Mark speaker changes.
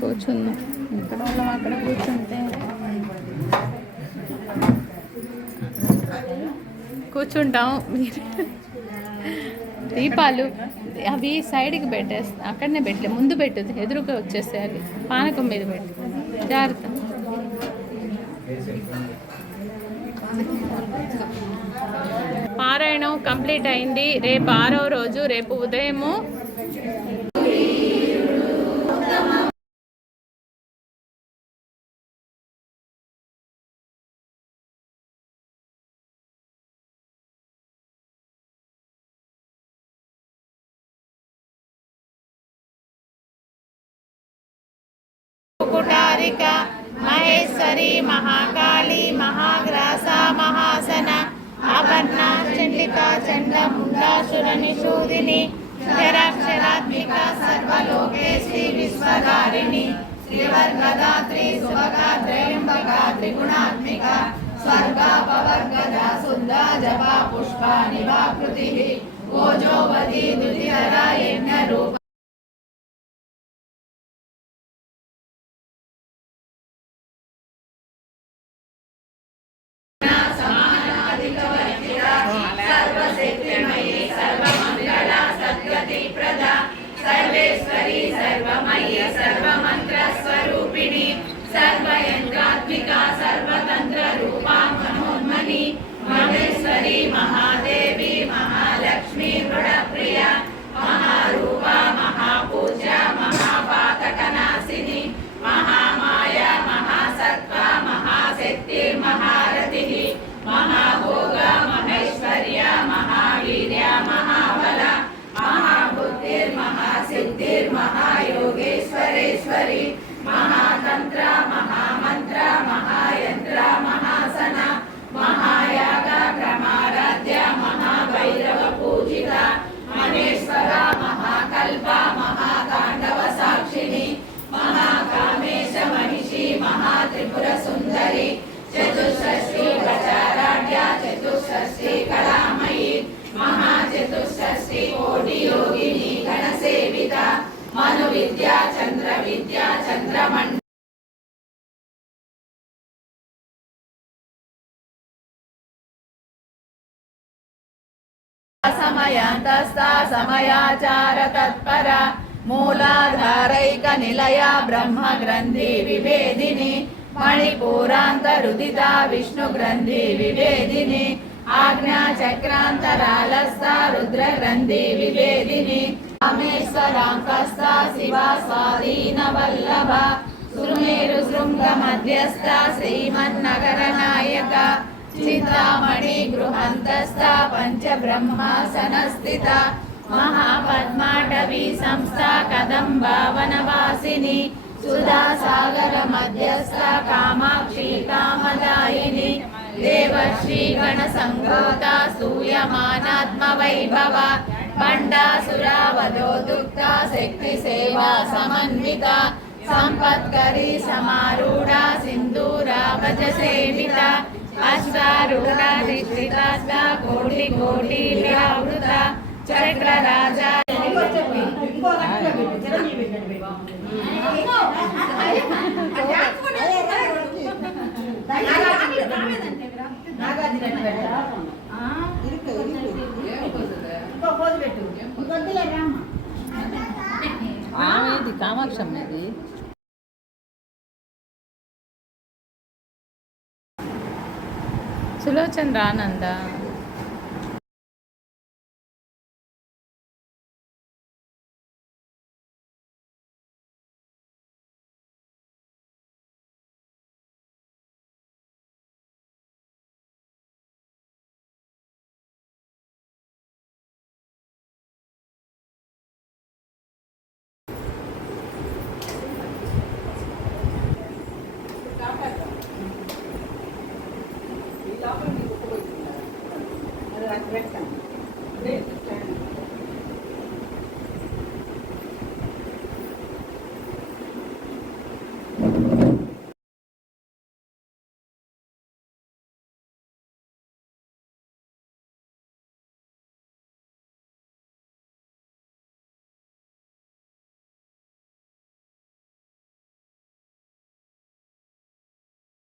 Speaker 1: కూర్చున్నాం. ఇక్కడ వాళ్ళం అక్కడ కూర్చుంటే. కూర్చుంటాం. మీరు దీపాలు అవి సైడ్కి పెట్టేస్తా అక్కడనే పెట్టలే ముందు పెట్టదు ఎదురుగా వచ్చేసేయాలి పానకం మీద పెట్టి జాగ్రత్త. పారాయణం కంప్లీట్ అయింది. రేపు ఆరో రోజు రేపు ఉదయము కుటారిక మహేశ్వరి మహాకాళి మహాగ్రాస మహాసన అపర్ణ చండిక చండ ముండాసుర నిషూదిని క్షరాక్షరాత్మిక సర్వలోకేశ్వరి విశ్వధారిణి శ్రీవర్గదాత్రి సుభగాత్రయంబక త్రిగుణాత్మిక స్వర్గాపవర్గద శుద్ధ జపా పుష్ప నివాకృతి ఓజోవతి దుతిధర యజ్ఞ రూప మను విద్యా చంద్ర విద్యా చంద్రమండ సమయాంతస్థా సమయాచార తత్పర మూలాధారైక నిలయ బ్రహ్మ గ్రంథి విభేదిని మణిపూరాంతరుదిత విష్ణు గ్రంథి విభేదిని ఆజ్ఞా చక్రాంతరాలస్త రుద్ర గ్రంథి విభేదిని రామేశ్వరాంకస్థ శివ స్వాధీన వల్లభ సుమేరు శృంగ మధ్యస్థ శ్రీమన్నగర నాయక చింతామణి గృహంతస్థ పంచబ్రహ్మాసనస్థిత మహాపద్మాటవీ సంస్థ కదంబావనవాసిని సుధాసాగర మధ్యస్థ కామాక్షి కామదాయిని దేవశ్రీ గణ సంగోత సూయమానాత్మ వైభవ పండాసురావధోదుక్త శక్తి సేవా సమన్విత సంపత్కరి సమారూఢ సింధూరావజ సేవిత అష్టారూఢ దిష్టితాస్త కోటి కోటి వ్యావృత చక్ర రాజా
Speaker 2: ఆమెది కామాక్షమ్మది
Speaker 1: సులోచన్ రానందా?